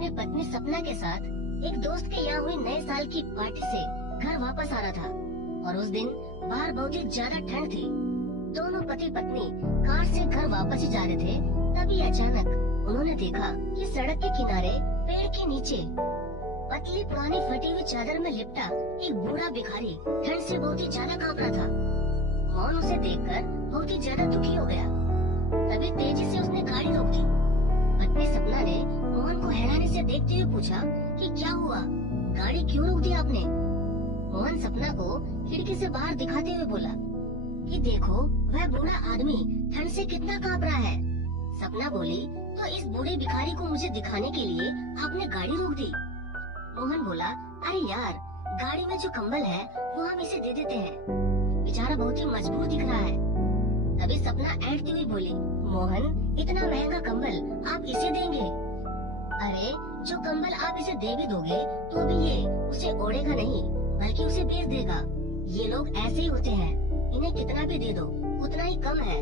अपनी पत्नी सपना के साथ एक दोस्त के यहाँ हुई नए साल की पार्टी से घर वापस आ रहा था और उस दिन बाहर बहुत ही ज्यादा ठंड थी। दोनों पति पत्नी कार से घर वापस ही जा रहे थे, तभी अचानक उन्होंने देखा कि सड़क के किनारे पेड़ के नीचे पतली पुरानी फटी हुई चादर में लिपटा एक बूढ़ा भिखारी ठंड से बहुत ही ज्यादा कांप रहा था। मोहन उसे देखकर बहुत ही ज्यादा दुखी हो गया। तभी तेजी से उसने गाड़ी रोक दी। पत्नी सपना ने मोहन को हैरानी से देखते हुए पूछा कि क्या हुआ, गाड़ी क्यों रोक दी आपने? मोहन सपना को खिड़की से बाहर दिखाते हुए बोला कि देखो वह बूढ़ा आदमी ठंड से कितना कांप रहा है। सपना बोली, तो इस बूढ़े भिखारी को मुझे दिखाने के लिए आपने गाड़ी रोक दी? मोहन बोला, अरे यार, गाड़ी में जो कंबल है वो हम इसे दे देते हैं, बेचारा बहुत ही मजबूर दिख रहा है। तभी सपना ऐंठती हुई बोली, मोहन इतना महंगा कंबल आप इसे देंगे? अरे जो कंबल आप इसे दे भी दोगे तो भी ये उसे ओढ़ेगा नहीं, बल्कि उसे बेच देगा। ये लोग ऐसे ही होते हैं, इन्हें कितना भी दे दो उतना ही कम है।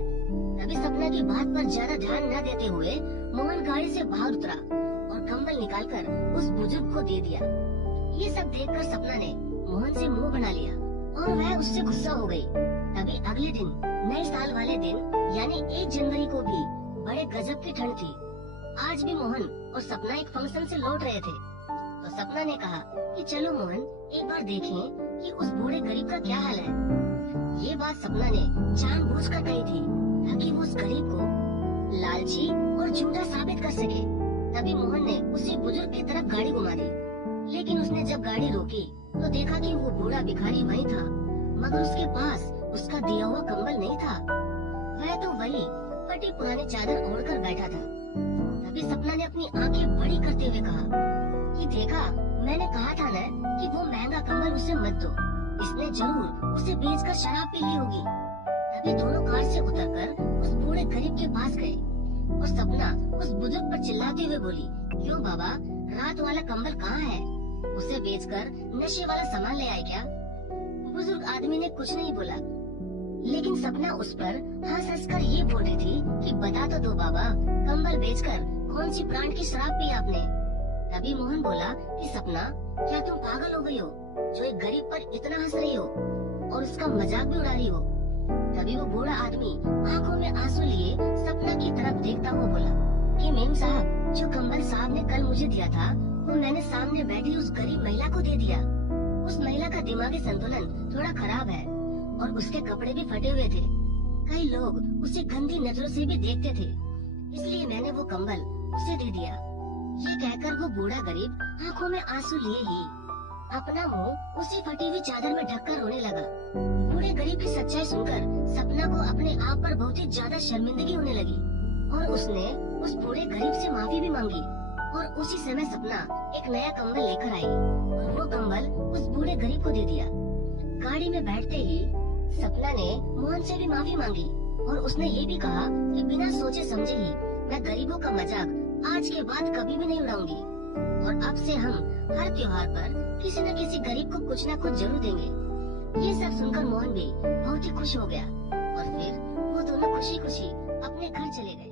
तभी सपना की बात पर ज्यादा ध्यान न देते हुए मोहन गाड़ी से बाहर उतरा और कंबल निकालकर उस बुजुर्ग को दे दिया। ये सब देखकर सपना ने मोहन से मुंह बना लिया और वह उससे गुस्सा हो गई। तभी अगले दिन नए साल वाले दिन यानी 1 जनवरी को भी बड़े गजब की ठंड थी। आज भी मोहन और सपना एक फंक्शन से लौट रहे थे, तो सपना ने कहा कि चलो मोहन एक बार देखें कि उस बूढ़े गरीब का क्या हाल है। ये बात सपना ने जानबूझकर कही थी ताकि वो उस गरीब को लालची और झूठा साबित कर सके। तभी मोहन ने उसी बुजुर्ग की तरफ गाड़ी घुमा दी, लेकिन उसने जब गाड़ी रोकी तो देखा कि वो बूढ़ा भिखारी वही था, मगर उसके पास उसका दिया हुआ कंबल नहीं था। वह तो वही फटी पुरानी चादर ओढ़कर बैठा था। तभी सपना ने अपनी आंखें बड़ी करते हुए कहा कि देखा, मैंने कहा था न कि वो महंगा कंबल उसे मत दो, इसने जरूर उसे बेचकर शराब पी ली होगी। तभी दोनों कार से उतरकर उस बूढ़े गरीब के पास गए और सपना उस बुजुर्ग पर चिल्लाते हुए बोली, क्यों बाबा, रात वाला कंबल कहाँ है? उसे बेचकर नशे वाला सामान ले आए क्या? बुजुर्ग आदमी ने कुछ नहीं बोला, लेकिन सपना उस पर हंस हंस कर ये बोल रही थी कि बता तो दो बाबा, कंबल बेचकर कौन सी ब्रांड की शराब पी आपने? तभी मोहन बोला कि सपना, क्या तुम पागल हो गई हो जो एक गरीब पर इतना हंस रही हो और उसका मजाक भी उड़ा रही हो? तभी वो बूढ़ा आदमी आंखों में आंसू लिए सपना की तरफ देखता हुआ बोला कि मेम साहब, जो कंबल साहब ने कल मुझे दिया था वो मैंने सामने बैठी उस गरीब महिला को दे दिया। उस महिला का दिमागी संतुलन थोड़ा खराब है और उसके कपड़े भी फटे हुए थे। कई लोग उसे गंदी नजरों से भी देखते थे, इसलिए मैंने वो कंबल उसे दे दिया। ये कहकर वो बूढ़ा गरीब आंखों में आंसू लिए ही अपना मुंह उसी फटी हुई चादर में ढककर रोने लगा। बूढ़े गरीब की सच्चाई सुनकर सपना को अपने आप पर बहुत ही ज्यादा शर्मिंदगी होने लगी और उसने उस बूढ़े गरीब से माफी भी मांगी। और उसी समय सपना एक नया कंबल लेकर आई और वो कंबल उस बूढ़े गरीब को दे दिया। गाड़ी में बैठते ही सपना ने मोहन से भी माफी मांगी और उसने ये भी कहा कि बिना सोचे समझे ही मैं गरीबों का मजाक आज के बाद कभी भी नहीं उड़ाऊंगी और अब से हम हर त्योहार पर किसी न किसी गरीब को कुछ न कुछ जरूर देंगे। ये सब सुनकर मोहन भी बहुत ही खुश हो गया और फिर वो दोनों खुशी खुशी अपने घर चले गए।